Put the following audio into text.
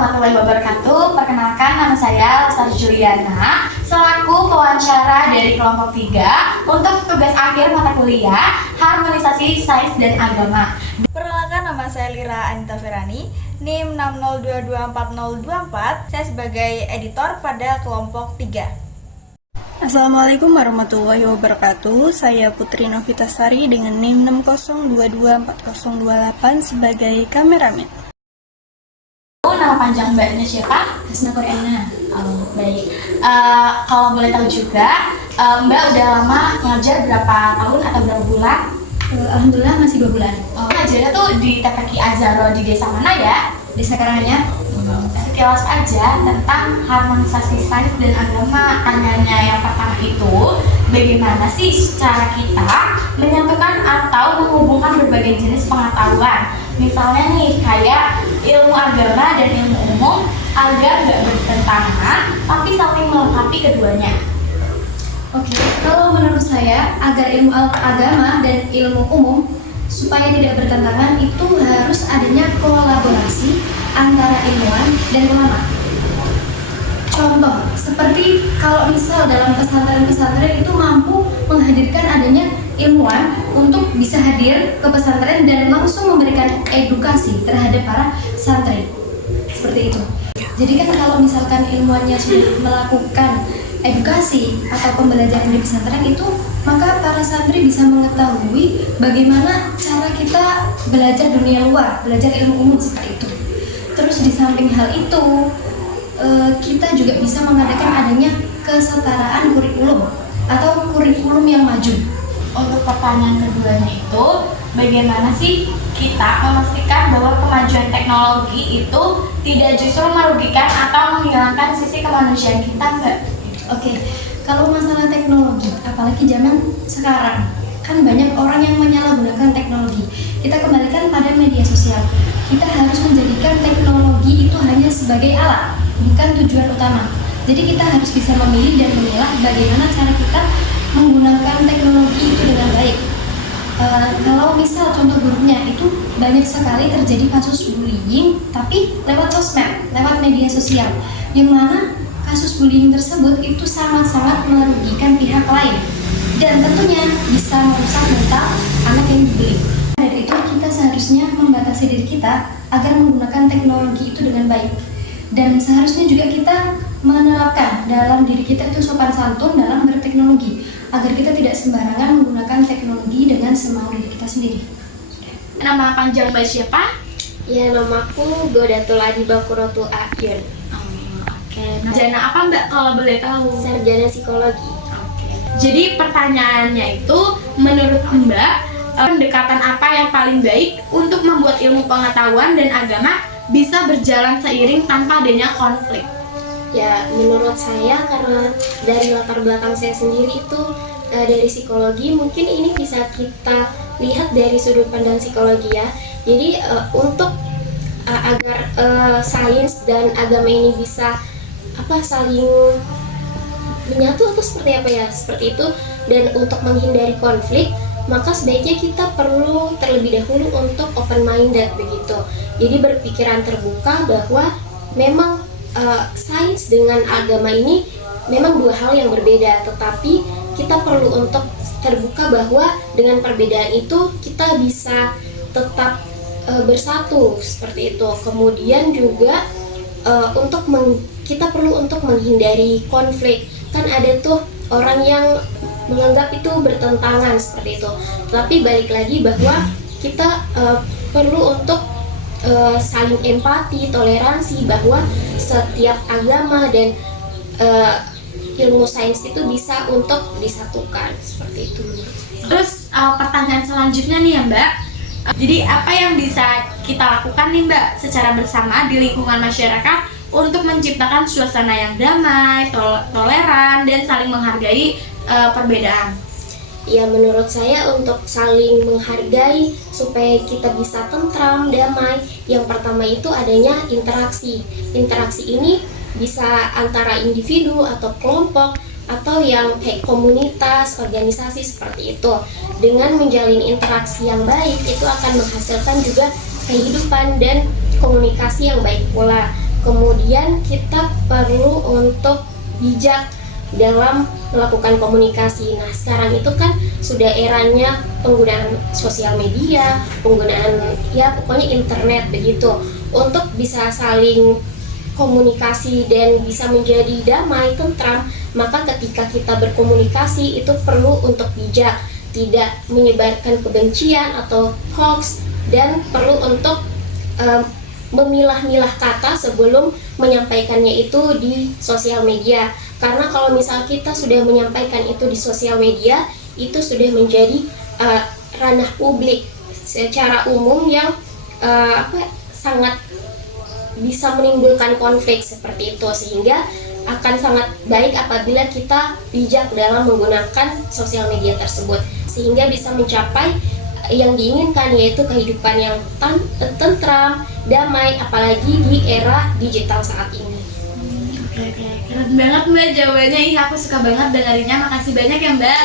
warahmatullahi wabarakatuh. Perkenalkan, nama saya Lestari Juliana selaku pewawancara dari kelompok 3 untuk tugas akhir mata kuliah Harmonisasi Sains dan Agama. Perkenalkan, nama saya Lira Anita Ferani, NIM 6022404. Saya sebagai editor pada kelompok 3. Assalamualaikum warahmatullahi wabarakatuh. Saya Putri Novitasari dengan NIM 6022408 sebagai kameramen. Nama panjang mbaknya siapa? Hasna Koreana. Oh, baik. Kalau boleh tahu juga, mbak udah lama ngajar berapa tahun atau berapa bulan? Alhamdulillah masih 2 bulan. Ngajarnya tuh di TPQ Azharo di desa mana ya? Desa Karanganyar. Sekilas aja tentang harmonisasi sains dan agama. Tanyanya yang pertama itu, bagaimana sih cara kita menyatukan atau menghubungkan berbagai jenis pengetahuan? Misalnya nih, kayak ilmu agama dan ilmu umum agar nggak bertentangan, tapi saling melengkapi keduanya. Oke, kalau menurut saya agar ilmu agama dan ilmu umum supaya tidak bertentangan itu harus adanya kolaborasi antara ilmuwan dan ulama. Contoh, seperti kalau misal dalam pesantren-pesantren itu mampu menghadirkan adanya ilmuwan untuk bisa hadir ke pesantren dan langsung memberikan edukasi terhadap para santri. Seperti itu. Jadi kan kalau misalkan ilmuwannya sudah melakukan edukasi atau pembelajaran di pesantren itu, maka para santri bisa mengetahui bagaimana cara kita belajar dunia luar, belajar ilmu umum seperti itu. Terus di samping hal itu, kita juga bisa mengadakan adanya kesetaraan kurikulum atau kurikulum yang maju. Untuk pertanyaan keduanya itu, bagaimana sih kita memastikan bahwa kemajuan teknologi itu tidak justru merugikan atau menghilangkan sisi kemanusiaan kita, Mbak? Oke, kalau masalah teknologi, apalagi zaman sekarang, kan banyak orang yang menyalahgunakan teknologi. Kita kembalikan pada media sosial. Kita harus menjadikan teknologi itu hanya sebagai alat, bukan tujuan utama. Jadi kita harus bisa memilih dan memilah bagaimana cara kita menggunakan teknologi itu dengan baik. Kalau misal contoh buruknya itu banyak sekali terjadi kasus bullying, tapi lewat sosmed, lewat media sosial, yang mana kasus bullying tersebut itu sangat-sangat merugikan pihak lain dan tentunya bisa merusak mental anak yang dibully. Dari itu kita seharusnya membatasi diri kita agar menggunakan teknologi itu dengan baik, dan seharusnya juga kita menerapkan dalam diri kita itu sopan santun dalam berteknologi agar kita tidak sembarangan menggunakan teknologi dengan semau diri kita sendiri. Nama panjang mbak siapa? Ya, namaku Godatul Adiba Qurratul A'yun. Oke, sarjana apa mbak kalau boleh tahu? Sarjana psikologi. Oke. Jadi pertanyaannya itu, menurut mbak, pendekatan apa yang paling baik untuk membuat ilmu pengetahuan dan agama bisa berjalan seiring tanpa adanya konflik? Ya, menurut saya karena dari latar belakang saya sendiri itu dari psikologi, mungkin ini bisa kita lihat dari sudut pandang psikologi ya. Jadi untuk agar sains dan agama ini bisa saling menyatu atau seperti apa ya, seperti itu, dan untuk menghindari konflik, maka sebaiknya kita perlu terlebih dahulu untuk open minded begitu. Jadi berpikiran terbuka bahwa memang sains dengan agama ini memang dua hal yang berbeda, tetapi kita perlu untuk terbuka bahwa dengan perbedaan itu kita bisa tetap bersatu seperti itu. Kemudian juga kita perlu untuk menghindari konflik. Kan ada tuh orang yang menganggap itu bertentangan seperti itu. Tapi balik lagi bahwa kita perlu untuk saling empati, toleransi, bahwa setiap agama dan ilmu sains itu bisa untuk disatukan seperti itu. Terus pertanyaan selanjutnya nih ya mbak, jadi apa yang bisa kita lakukan nih mbak secara bersama di lingkungan masyarakat untuk menciptakan suasana yang damai, toleran, dan saling menghargai perbedaan? Ya, menurut saya untuk saling menghargai supaya kita bisa tentram, damai, yang pertama itu adanya interaksi. Interaksi ini bisa antara individu atau kelompok atau yang kayak komunitas, organisasi seperti itu. Dengan menjalin interaksi yang baik itu akan menghasilkan juga kehidupan dan komunikasi yang baik pula. Kemudian kita perlu untuk bijak dalam melakukan komunikasi. Nah, sekarang itu kan sudah eranya penggunaan sosial media, penggunaan ya pokoknya internet begitu, untuk bisa saling komunikasi dan bisa menjadi damai, tentram. Maka ketika kita berkomunikasi itu perlu untuk bijak, tidak menyebarkan kebencian atau hoax, dan perlu untuk memilah-milah kata sebelum menyampaikannya itu di sosial media. Karena kalau misal kita sudah menyampaikan itu di sosial media, itu sudah menjadi ranah publik secara umum yang sangat bisa menimbulkan konflik seperti itu, sehingga akan sangat baik apabila kita bijak dalam menggunakan sosial media tersebut, sehingga bisa mencapai yang diinginkan, yaitu kehidupan yang tentram, damai, apalagi di era digital saat ini. Oke, keren banget Mbak jawabannya. Ih, aku suka banget dengerinnya. Makasih banyak ya Mbak.